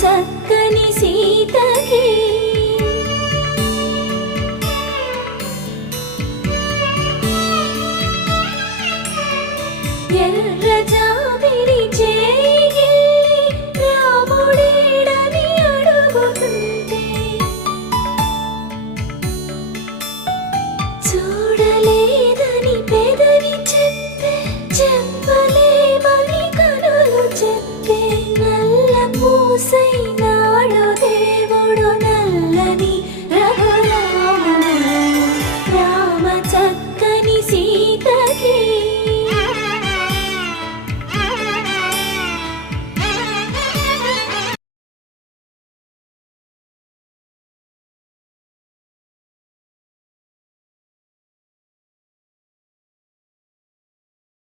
చక్కని సీతకి ఎర్ర జాబిలి చేయి రాముడేడని అడుగుతుంటే చూడలేదని పెదవి చెప్పే చెప్పలేమని కనులు చెప్పే నల్ల పూసై